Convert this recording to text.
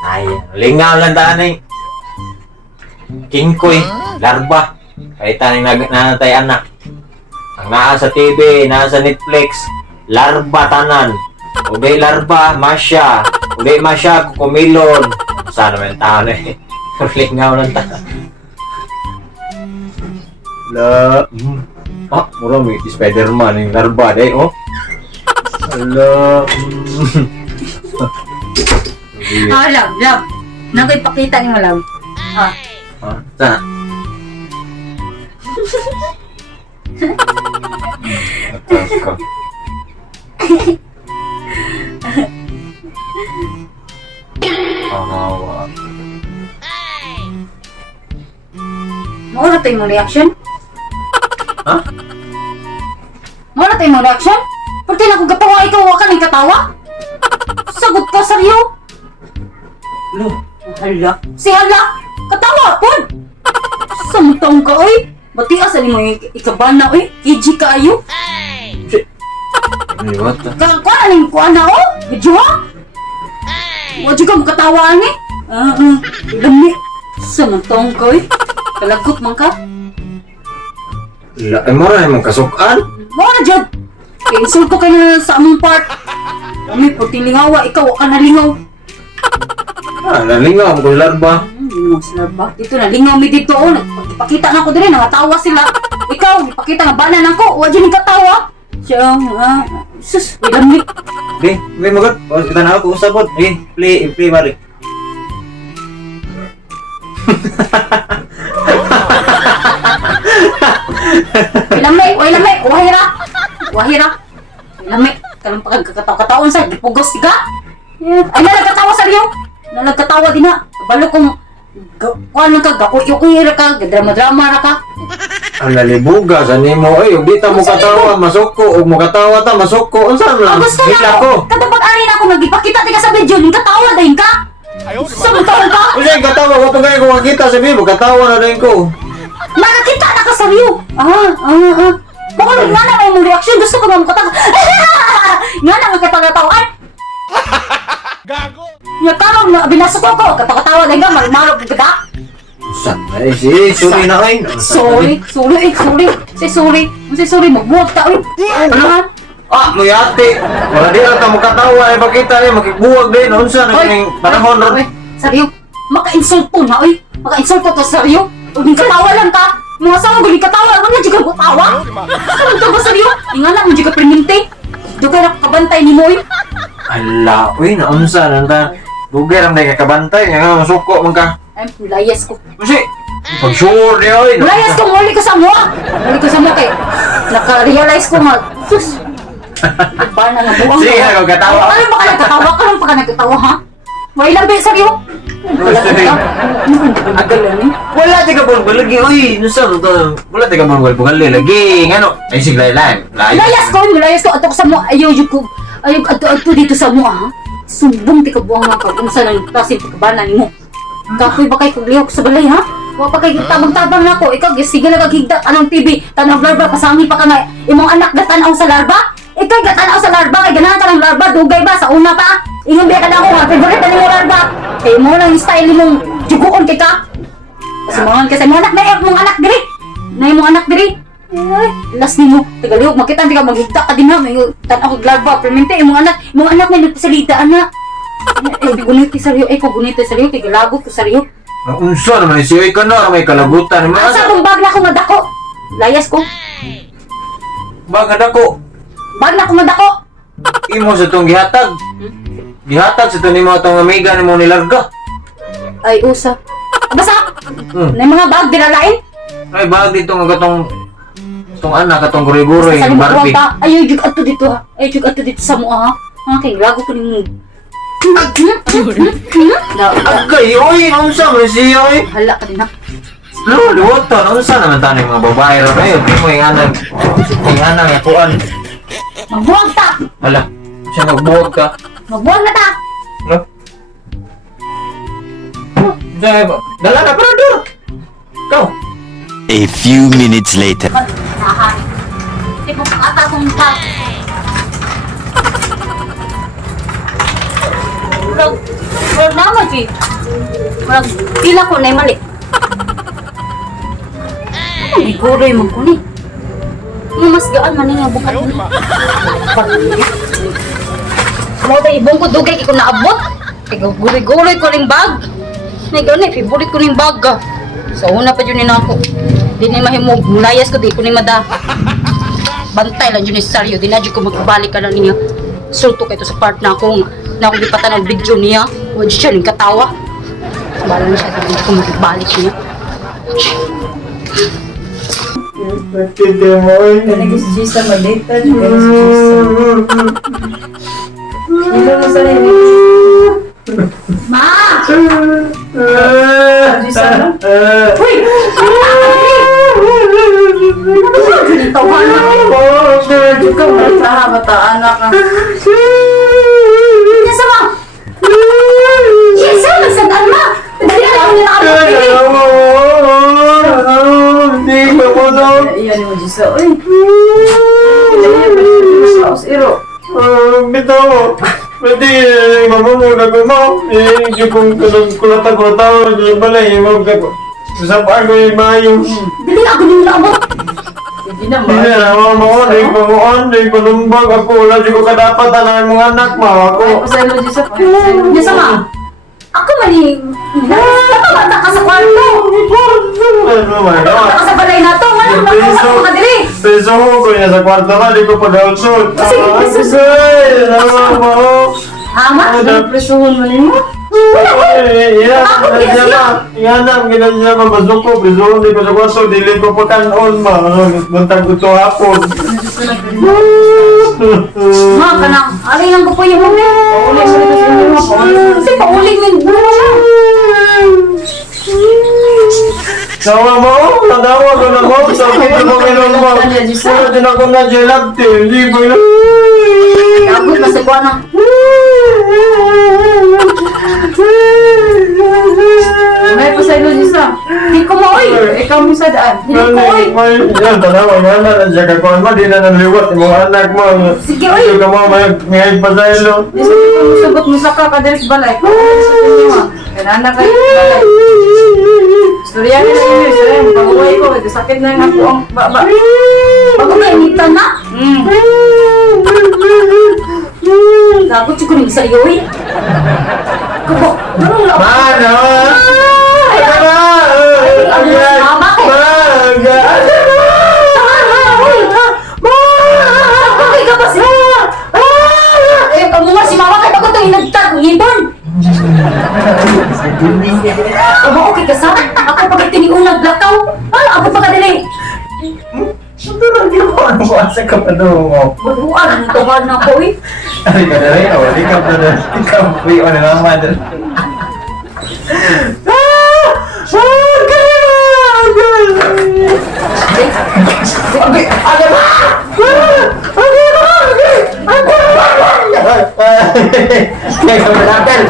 Ay, lingaw lang tanay. Kingkoy, larba. Kahit tanay nanatay anak. Ang naa sa TV, naa sa Netflix, larba tanan. Uli larba, masya. Uli masya, kukumilon. Sana may tao na eh. Lingaw lang tanay. Mura may Spider-Man yung larba day, oh. Love. Nakipakita niyo, love. Sana. Atas ka. Awa. Mauna tayo mo reaction? Ha? Mauna tayo mo reaction? Pati na kung katawa ikaw, waka nang katawa? Sagot ka, saryo? Lo. Hala. Si hala. Katawa, pod. Samtang ka, oy. Batias, ano mo yung ikabana, oy. Kiji ka, ayo. Ano what? Kuha na yung kuha na, oh. Medyo, ha? Wadyo ka makatawa, ani. Dami. Samtang ka, oy. Kalagot man ka. Ay mo rin mong kasukan? Mga dyan. Insulto ka na sa among part. Kami, puting lingawa. Ikaw, waka na lingaw. Nalingaw mo ko larba. Lingaw sila ba? Dito na, lingaw mi dito. Oh. Nagpakita na ko din. Nangatawa sila. Ikaw, ipakita nga banan ako. Wadyo ni katawa. Siya, sus, may dami. May magat. Kita na ako usapot. Play mari. Ilame, wahira. Ilame, kalang pagkakataon sa gipugos tiga. Ay, nalagkatawa sa riyo. Nalagkatawa din na. Balo kong kuhan lang ka, gakuy-uy ka, drama-drama na ka. Ang nalibuga sa nimo. Ay, ug di ta mo katawa, masuko. Ug mo katawa ta, masuko. Unsan lang? Gusto na ako. Katapag-ari na ako, nagipakita tiga sa video. Ning katawa dahin ka. Samtang ka. Unsay katawa ko pagay ko makita sa bibo, katawa na din ko. Nakakita na ka sa view! Baka nga na may mong reaction, gusto ko ba makatawa? Nga na nga kapag-tawa. Gago! Nga karong binasok ko, kapag-tawa dahil nga, marmarog ka. Ay, sorry na kayo. Sorry, magbuwag ka, uy. Ano? May ate. Wala di ata mo katawa, makita niya, makikbuwag din. Unsan, naging panahon ron. Saryo, maka-insulto na, uy. Maka-insulto ka, saryo. Huwag katawa lang ka. Mga asawa, huwag katawa. Huwag na dyan ka tawa. Saan ka ba, saryo? Nga lang, hindi ka preminti. Doon ka nakabantay ni mo, uy. Ala, uy, naunsa, nanda. Lugar ang dahil kakabantay. Nga nga, masuko man ka. Ay, layas ko. Kasi, pag-sure niya, uy. Layas ko, muli ko sa mua. Muli ko sa mua kay naka-realize ko sus. Ba na nga buwang. Sige, ako katawa. Ano ba ka nagkatawa? Ano ba ka nagkatawa, ha? May ilang beses, saryo? Wala di ka bulbulagi, uy. Nusa, wala di ka bulbulagi. Lagi, ano? Ay, sige, lain. Layas ko. Ato ko sa mua. Ayaw ko. Ayaw, ato dito sa mua, ha? Subong ti ka buwang nga ka. Kung saan ang klasin pagkabanan ni mo. Kapoy ba kayo kuglihok sa balay, ha? Huwag pa kayo tabang-tabang na ko. Ikaw, sige na kaghigdat. Anong TV? Tanaw larba, pasangi pa ka nga. Imong anak gatanaw sa larba? Ikaw, gatanaw sa larba. Kaya ganahan ka ng larba. Dugay ba? Sa una pa? Ingon biya ka na ako nga. Favorite na niyo larba. Kaya mo lang yung style mong juguon kay ka. Kasi mga anak na mong anak diri. Na yung anak diri. Ay, last ni mo. Tagalihok, makita ka maghigda ka din ha. May tanaw kag larba. Permente, yung mga anak na nagpasalita, anak. Gunit ko saryo. Ko gunit ko saryo. Kaya galagot ko saryo. Unsa naman siya ka na, may kalabutan. Asa kung bag na ako madako? Layas ko. Bagad ako. Bag na ako madako. Imo sa itong gihatag. Gihatag sa ito ni mga itong amiga ni mo nilarga. Ay, usa. Basta! Na mga bag, dinalain. Ay, bagad dito nga katong itong anak, katong guri-guri, Sa yung Barbie. Ayaw, jug ato dito ha. Ayaw, jug ato dito sa mua ha. Kaya lago ko ni Agay, oy! Unsa man siya, oy! Hala ka din ha. Luwat to, unsa naman tayo mga babae ron kayo? Di mo yung anang, yung kuan. Magbuwag ta! Hala, siya nagbuwag ka. Magbuwag na ta! Hala? Dala na, pero dur! Ikaw! A few minutes later. Nahan. Hindi mo pang ata kong tag. ni. Parang pila ko na mali. Ay, guroy man ko ni. Mas gaan man nga bukat ni. Mo tayo ibong ko dugay kay ko naabot. Kay guroy-guroy ko ning bag. Nay gani favorite ko ning bag ka. Sa una pa jud ni nako. Di ni mahimog mulayas ko di ko ni mada. Bantay lang jud ni Saryo, di na jud ko magbalik ka na niya. Sulto kay to sa part na akong na akong gipatan ang video niya. Wa jud siya ning katawa. Bala na siya di ko magbalik niya. Nag-gisa malita juga si Gisa. Ilo mo sa rin. Ma! Gisa na? Uy! Tawahan na. Ikaw malita bata anak ka. Yes, ma! Yes, ma! Sandaan, ma! Dali na ako nila Hindi ba mo daw? Iyan mo Gisa. Uy. Iyan mo sa iro. Bitaw. Pwede, mamamuna ko mo. Hindi kong kulata-kulata. Hindi balay. Sa pago yung mayo. Dali na ako nila ako. Hindi na Hindi na, hindi palumbag ako. Wala di ko kadapat na mga anak mo. Ako. Pasalo Gisa. Yes, ma! Ako mali. Nakamata ka sa kwarto. Ano ba? Nakamata ka sa balay na to. Wala naman ako sa mga dili. Peso ko yung nasa kwarto ka, di ko pag-outshoot. Sige, Ano mo? Ama? Presuhon mo nimo? Iyanap, ginanyan mo, masok ko, peso di ko sa kwarto, dili ko pa kanon ma. Buntag ko to hapon. Ma, kanang. Alay lang ko po yung mga. Paulit mo dito sa inyo. Kasi pauling yung buhay. Sawa mo, nadawa ko na mo, sabi ko mo kinon mo. Pero din ako na jelabte, hindi ba yun? Abot na sa kuwana. May pasalo Gisa. Di ko mo, oy. Ikaw mo sa daan. Yan, tanawa nga na, nandiyan ka kuhan mo, di na naliwat yung mga anak mo. Sige, oy. Ito ka mo, may pasaylo. Gisa ko musubot mo sa kakaderis balay. Kanana kayo balay. Istorya na yun. Istorya mo. Panguhay ko. Ito sakit na yung ako ang baba. Bago na initan na. Lagot ko rin sa iyo, oy. Kubo. Anong lagot? Mano! Ano ba? Mama ko. Bakit ka ba si... Eh, pag mo si mama kay pagod ang inagtag, ngipon. Aba, okay ka sa? Ako pag tiniunag lakaw. Ako pa ka dili. Siguro di mo ano ko asa ka pa doon mo. Baguan, ang tuhan na ko eh. Ay ka na rin, di ka pa doon. Ikaw po yung ano naman doon. Kaya ka natin.